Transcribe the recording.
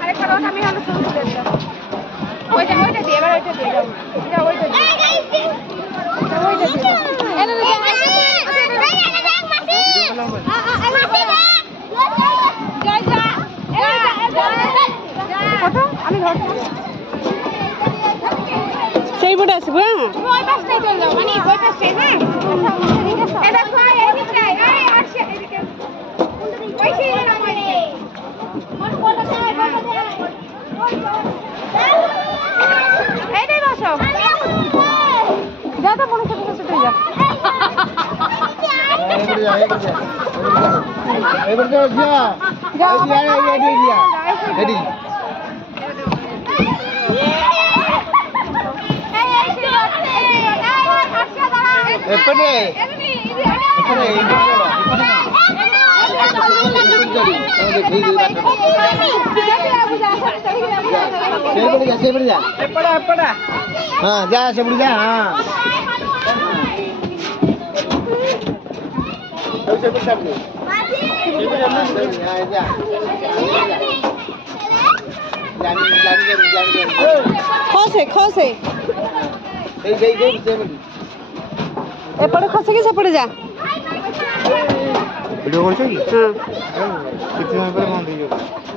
আরেকটা রোজ আমি হলো শুরু করে দিলাম ওইটা দিয়ে এবার ওইটা দিয়ে দাও এটা ওইটা দিয়ে এটা ওইটা দিয়ে এটা ফটো আমি ধরছি সেই পটে আসবো হ্যাঁ ওই পাশটাই চলে যাও মানে ওই পাশটাই হ্যাঁ এটা কই এদিকে এই আসছে এদিকে ওই সেই না মানে এইটাই বসো যা তো মনে ছোট ছোট যা এবার তো যা এডি এপনে हाँ जा से बढ़ जा हाँ খসে এপটে খসে কি সেপটে যা ভিডিও করছো কি হ্যাঁ কিছু সময় পরে বন্ধ হয়ে যাবে